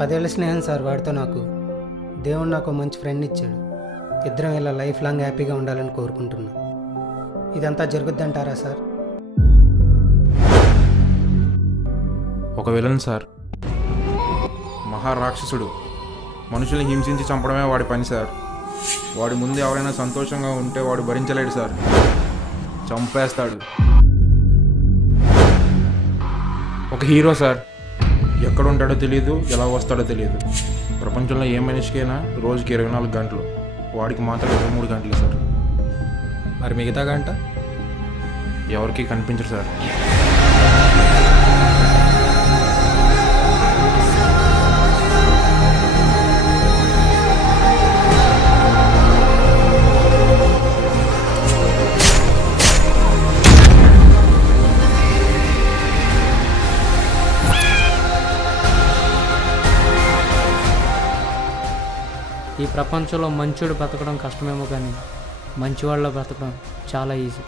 10 ఏళ్ల స్నేహం సార్ వాడితో నాకు. దేవుడు నాకు మంచి ఫ్రెండ్ ఇచ్చాడు. ఇద్దరం ఇలా లైఫ్ లాంగ్ హ్యాపీగా ఉండాలని కోరుకుంటున్నా. ఇదంతా జరుగుద్దంటారా సార్? ఒక విలన్ సార్, మహారాక్షసుడు. మనుషుల్ని హింసించి చంపడమే వాడి పని సార్. వాడి ముందు ఎవరైనా సంతోషంగా ఉంటే వాడు భరించలేడు సార్, చంపేస్తాడు. ఒక హీరో సార్, ఎక్కడ ఉంటాడో తెలియదు, ఎలా వస్తాడో తెలియదు. ప్రపంచంలో ఏ మనిషికైనా రోజుకి 24 గంటలు, వాడికి మాత్రం 23 గంటలు సార్. మరి మిగతా గంట ఎవరికి కనిపించరు సార్. ఈ ప్రపంచంలో మంచోడు బ్రతకడం కష్టమేమో కానీ మంచివాళ్ళ బ్రతకడం చాలా ఈజీ.